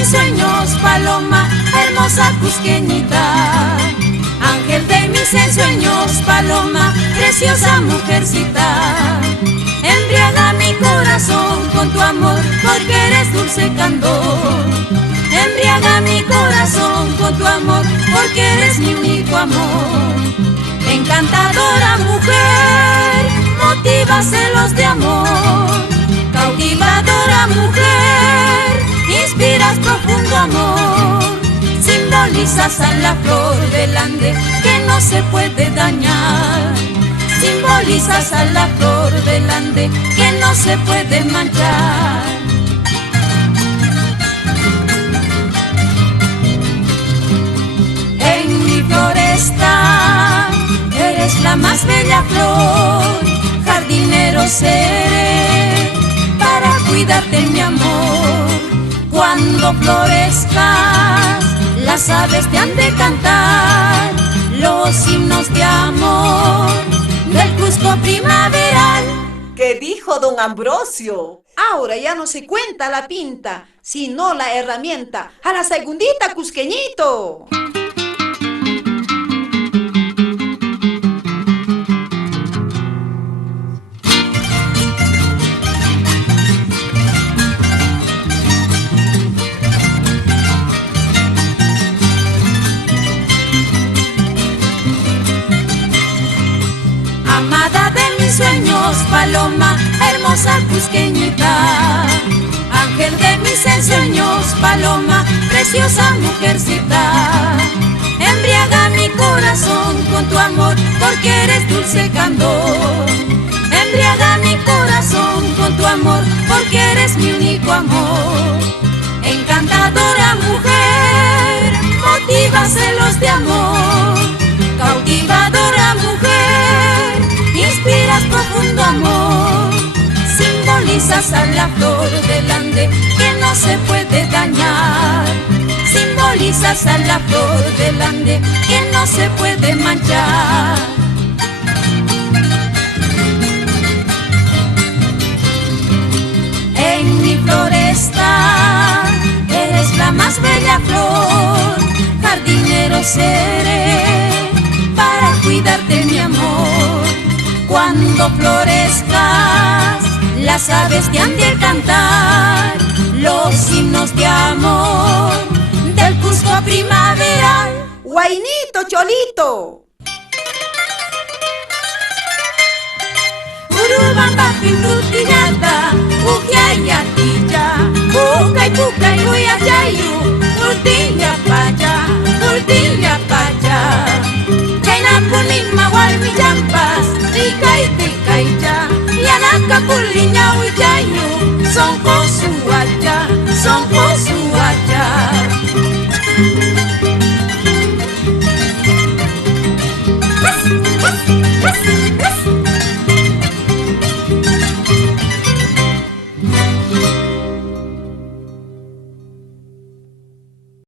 mis sueños, paloma, hermosa cusqueñita. Ángel de mis ensueños, paloma, preciosa mujercita. Embriaga mi corazón con tu amor, porque eres dulce candor. Embriaga mi corazón con tu amor, porque eres mi único amor. Encantadora mujer, motiva celos de amor. Cautivadora mujer, inspiras profundo amor. Simbolizas a la flor del Ande que no se puede dañar. Simbolizas a la flor del Ande que no se puede manchar. En mi floresta eres la más bella flor, jardinero seré para cuidarte mi amor. Cuando florezcas, las aves te han de cantar los himnos de amor del Cusco primaveral. ¿Qué dijo don Ambrosio? Ahora ya no se cuenta la pinta, sino la herramienta. A la segundita, cusqueñito. Amada de mis sueños, paloma, hermosa cusqueñita. Ángel de mis ensueños, paloma, preciosa mujercita. Embriaga mi corazón con tu amor, porque eres dulce candor. Embriaga mi corazón con tu amor, porque eres mi único amor. Encantadora mujer, motiva celos de amor. Cautivadora mujer, inspiras profundo amor. Simbolizas a la flor del Ande que no se puede dañar. Simbolizas a la flor del Ande que no se puede manchar. En mi floresta eres la más bella flor, jardinero seré para cuidarte mi amor. Cuando florezcas, las aves te han de cantar los himnos de amor del Cusco primaveral. Guainito, cholito. Urubamba pinutillata, ujiayatilla, pucay pucay uyayayu, urtilla paya, urtilla paya. Chainapunima walmi jampas, tikay tikayja, yanaka pulinya uyayu, son kosuacha, son